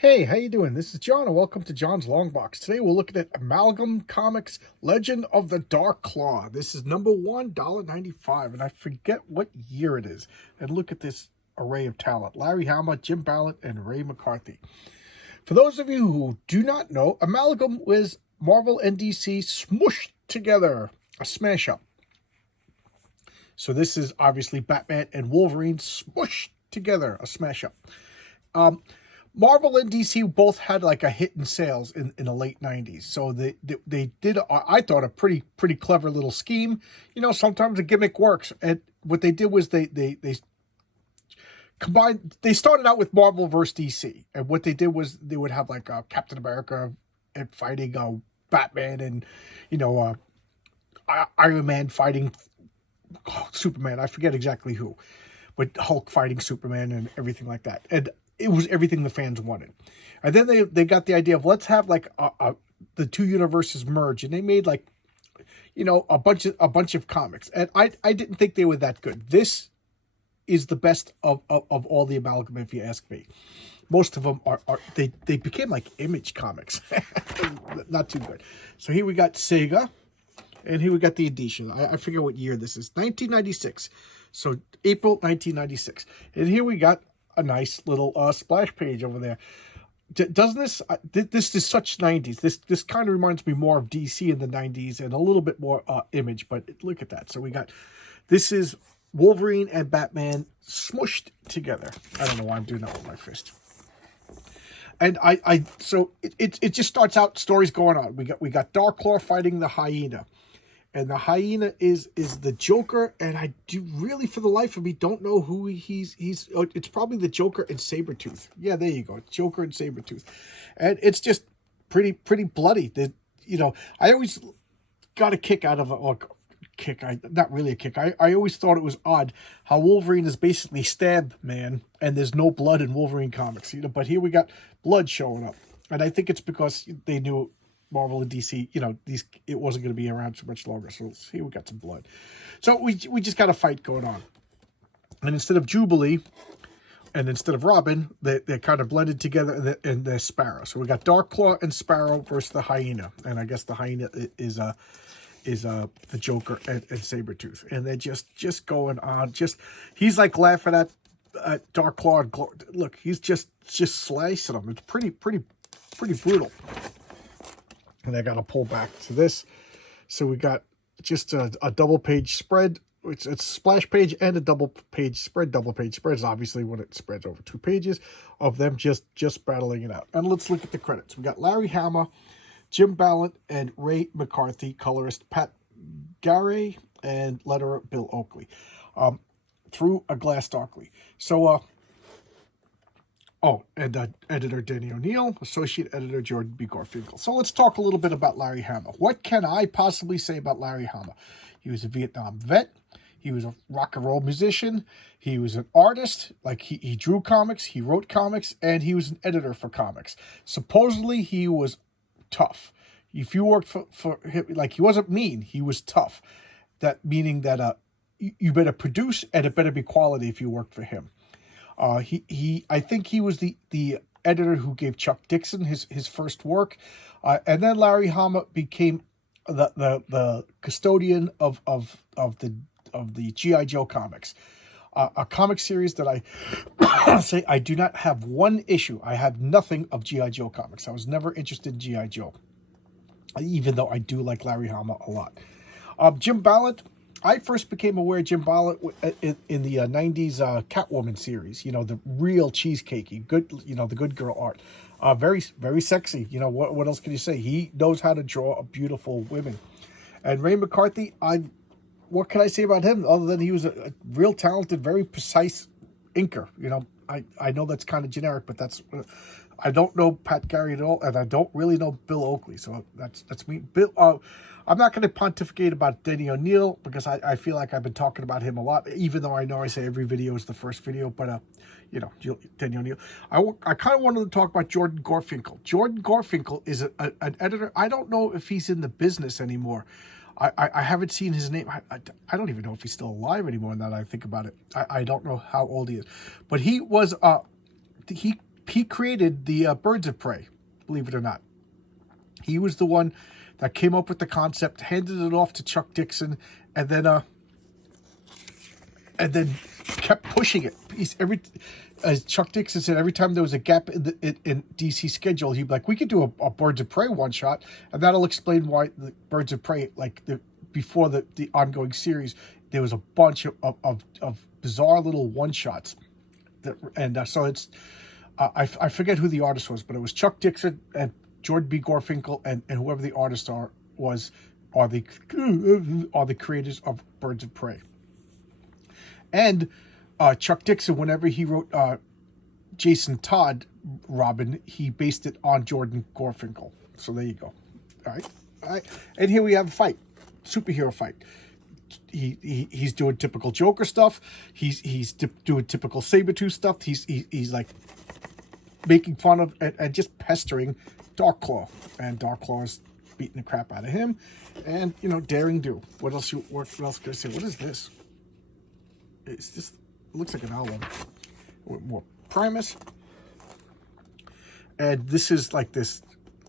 Hey, how you doing? This is John, and welcome to John's Long Box. Today we're looking at Amalgam Comics Legend of the Darkclaw. This is number one, $1.95, and I forget what year it is. And look at this array of talent. Larry Hama, Jim Ballant, and Ray McCarthy. For those of you who do not know, Amalgam was Marvel and DC smooshed together, a smash-up. So this is obviously Batman and Wolverine smooshed together, a smash-up. Marvel and DC both had like a hit in sales in the late 90s. So they did, I thought, a pretty clever little scheme. You know, sometimes a gimmick works. And what they did was they combined, they started out with Marvel versus DC. And what they did was they would have like Captain America and fighting Batman, and, you know, Iron Man fighting Superman. I forget exactly who. But Hulk fighting Superman and everything like that. And it was everything the fans wanted. And then they got the idea of, let's have like the two universes merge, and they made like, you know, a bunch of comics. And I didn't think they were that good. This is the best of all the Amalgam, if you ask me. Most of them are they became like Image comics. Not too good. So here we got Sega, and here we got the edition. I forget what year this is. 1996. So April 1996. And here we got a nice little splash page over there. Doesn't this this is such 90s. This kind of reminds me more of DC in the 90s and a little bit more Image, but look at that. So we got, this is Wolverine and Batman smushed together. I don't know why I'm doing that with my fist. And so it just starts out, stories going on. We got Darkclaw fighting the hyena. And the hyena is the Joker, and I do really, for the life of me, don't know who he's. It's probably the Joker and Sabretooth. Yeah, there you go, Joker and Sabretooth, and it's just pretty bloody. You know, I always got a kick out of not really a kick. I always thought it was odd how Wolverine is basically Stab Man, and there's no blood in Wolverine comics. You know, but here we got blood showing up, and I think it's because they knew Marvel and DC, you know, it wasn't going to be around so much longer. So here we got some blood. So we just got a fight going on. And instead of Jubilee and instead of Robin, they're kind of blended together, and they're Sparrow. So we got Darkclaw and Sparrow versus the hyena. And I guess the hyena is the Joker and Sabretooth. And they're just going on. He's like laughing at Darkclaw. Look, he's just slicing him. It's pretty brutal. And I got to pull back to this. So we got just a double page spread. It's a splash page and a double page spread. Double page spread is obviously when it spreads over 2 pages of them just battling it out. And let's look at the credits. We got Larry Hama, Jim Ballant, and Ray McCarthy, colorist Pat Garey, and letterer Bill Oakley. Through a Glass Darkly. So, and editor Danny O'Neill, associate editor Jordan B. Garfinkel. So let's talk a little bit about Larry Hama. What can I possibly say about Larry Hama? He was a Vietnam vet. He was a rock and roll musician. He was an artist. Like he drew comics, he wrote comics, and he was an editor for comics. Supposedly he was tough. If you worked for him, like, he wasn't mean, he was tough. That meaning that you better produce, and it better be quality if you worked for him. I think he was the editor who gave Chuck Dixon his first work, and then Larry Hama became the custodian of the G.I. Joe comics, a comic series that I say I do not have one issue. I have nothing of G.I. Joe comics. I was never interested in G.I. Joe, even though I do like Larry Hama a lot. Jim Ballant. I first became aware of Jim Ballant in the 90s Catwoman series, you know, the real cheesecakey, good, you know, the good girl art. Very sexy. You know, what else can you say? He knows how to draw beautiful women. And Ray McCarthy, what can I say about him other than he was a real talented, very precise inker? You know, I know that's kind of generic, but that's... I don't know Pat Garey at all, and I don't really know Bill Oakley, so that's me. Bill, I'm not going to pontificate about Danny O'Neill because I feel like I've been talking about him a lot, even though I know I say every video is the first video. But you know, Danny O'Neill. I kind of wanted to talk about Jordan Garfinkel. Jordan Garfinkel is an editor. I don't know if he's in the business anymore. I haven't seen his name. I don't even know if he's still alive anymore. Now that I think about it, I don't know how old he is, but he was he he created the Birds of Prey, believe it or not. He was the one that came up with the concept, handed it off to Chuck Dixon, and then kept pushing it. As Chuck Dixon said, every time there was a gap in DC schedule, he'd be like, "We could do a Birds of Prey one shot, and that'll explain why the Birds of Prey, like before the ongoing series, there was a bunch of bizarre little one shots." So it's I forget who the artist was, but it was Chuck Dixon and Jordan B. Gorfinkel and whoever the artists are the creators of Birds of Prey. And Chuck Dixon, whenever he wrote Jason Todd Robin, he based it on Jordan Gorfinkel. So there you go. All right. And here we have a fight, superhero fight. He's doing typical Joker stuff. He's doing typical Sabretooth stuff. He's like making fun of and just pestering Darkclaw, and Darkclaw is beating the crap out of him, and daring do. What else can I say? What is this? It's just, it looks like an album with more Primus, and this is like this.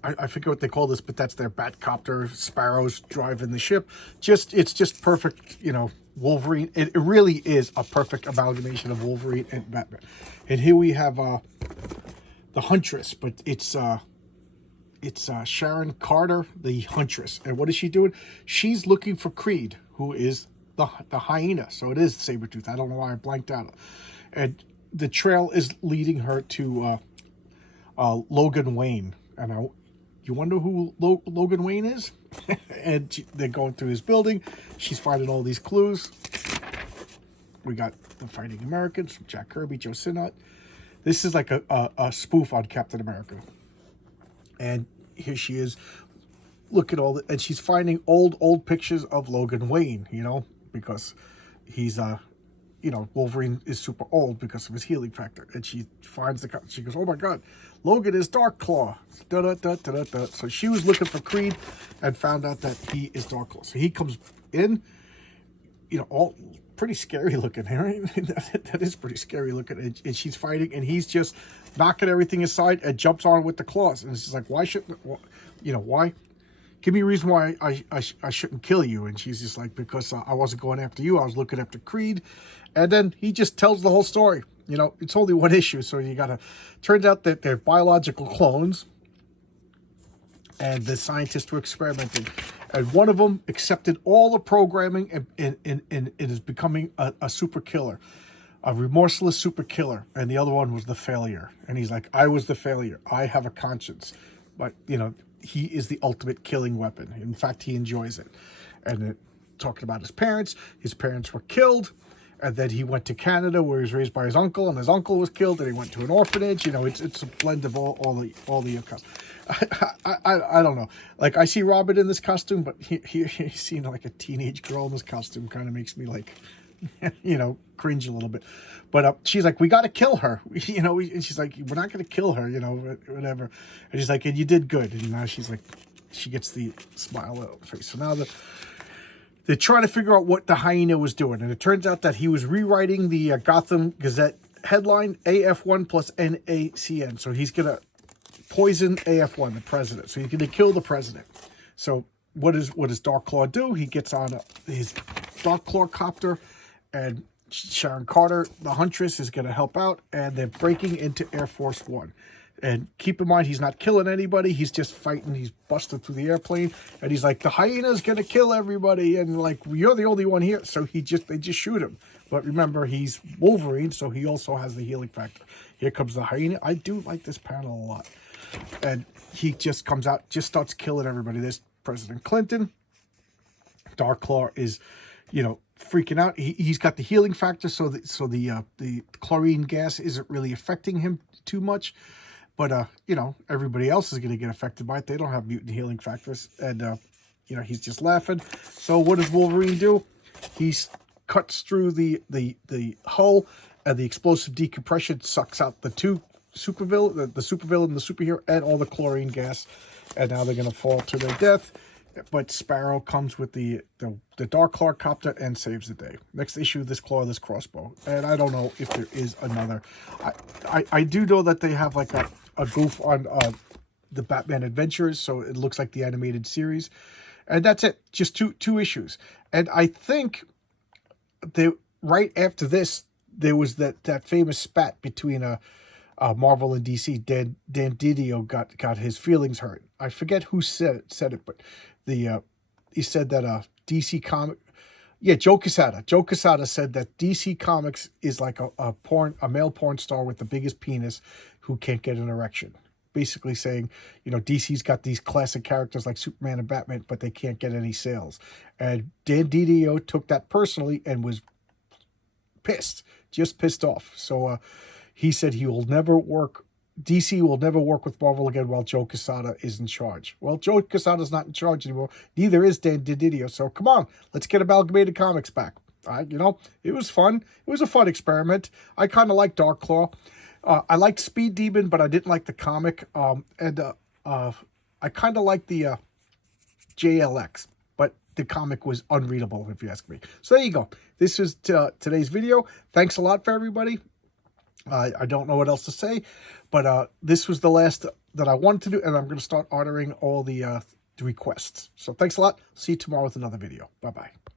I forget what they call this, but that's their Batcopter. Sparrow's driving the ship. It's just perfect. Wolverine. It really is a perfect amalgamation of Wolverine and Batman. And here we have the Huntress, but it's Sharon Carter, the Huntress. And what is she doing? She's looking for Creed, who is the hyena. So it is Sabretooth. I don't know why I blanked out. And the trail is leading her to Logan Wayne. And you wonder who Logan Wayne is? And they're going through his building. She's finding all these clues. We got the Fighting Americans from Jack Kirby, Joe Sinnott. This is like a spoof on Captain America. And here she is. Look at and she's finding old pictures of Logan Wayne, because he's Wolverine is super old because of his healing factor. And she finds she goes, "Oh my God, Logan is Darkclaw." Da, da, da, da, da, da. So she was looking for Creed and found out that he is Darkclaw. So he comes in, all pretty scary looking, right? That is pretty scary looking. And she's fighting, and he's just knocking everything aside and jumps on with the claws. And it's just like, why shouldn't, why? Give me a reason why I shouldn't kill you. And she's just like, because I wasn't going after you. I was looking after Creed. And then he just tells the whole story. It's only one issue. So turns out that they're biological clones. And the scientists were experimenting. And one of them accepted all the programming and is becoming a super killer. A remorseless super killer. And the other one was the failure. And he's like, I was the failure. I have a conscience. But, he is the ultimate killing weapon. In fact, he enjoys it. And talking about his parents were killed. And then he went to Canada where he was raised by his uncle, and his uncle was killed, and he went to an orphanage. It's a blend of all the accounts. I don't know. Like, I see Robin in this costume, but he's seeing like a teenage girl in this costume kind of makes me like, cringe a little bit. But she's like, we got to kill her, and she's like, we're not going to kill her, whatever. And he's like, and you did good. And now she's like, she gets the smile on her face. So now they're trying to figure out what the hyena was doing. And it turns out that he was rewriting the Gotham Gazette headline, AF1 plus NACN. So he's going to poison AF1, the president. So he's going to kill the president. So what does Darkclaw do? He gets on his Darkclaw copter, and Sharon Carter, the Huntress, is going to help out, and they're breaking into Air Force One. And keep in mind, he's not killing anybody. He's just fighting. He's busted through the airplane, and he's like, the hyena's going to kill everybody, and like, you're the only one here. So they just shoot him. But remember, he's Wolverine, so he also has the healing factor. Here comes the hyena. I do like this panel a lot. And he just comes out, just starts killing everybody. There's President Clinton. Darkclaw is, freaking out. He's got the healing factor, so the chlorine gas isn't really affecting him too much. But everybody else is going to get affected by it. They don't have mutant healing factors, and he's just laughing. So what does Wolverine do? He cuts through the hull, and the explosive decompression sucks out the two supervillain, the supervillain, the superhero, and all the chlorine gas. And now they're going to fall to their death. but Sparrow comes with the Darkclaw copter and saves the day. Next issue, this claw, this crossbow. And I don't know if there is another. I do know that they have like a goof on the Batman Adventures, so it looks like the animated series. And that's it. Just two issues. And I think right after this, there was that famous spat between Marvel and DC. Dan Didio got his feelings hurt. I forget who said it, but he said that DC comic, yeah, Joe Quesada. Joe Quesada said that DC Comics is like a male porn star with the biggest penis who can't get an erection. Basically saying, DC's got these classic characters like Superman and Batman, but they can't get any sales. And Dan Didio took that personally and was pissed, just pissed off. So he said DC will never work with Marvel again while Joe Quesada is in charge. Well, Joe Quesada's not in charge anymore. Neither is Dan Didio. So come on, let's get Amalgamated Comics back. It was fun. It was a fun experiment. I kind of like Darkclaw. I liked Speed Demon, but I didn't like the comic. I kind of liked the JLX, but the comic was unreadable, if you ask me. So there you go. This is today's video. Thanks a lot for everybody. I don't know what else to say, but this was the last that I wanted to do, and I'm going to start ordering all the requests. So thanks a lot. See you tomorrow with another video. Bye-bye.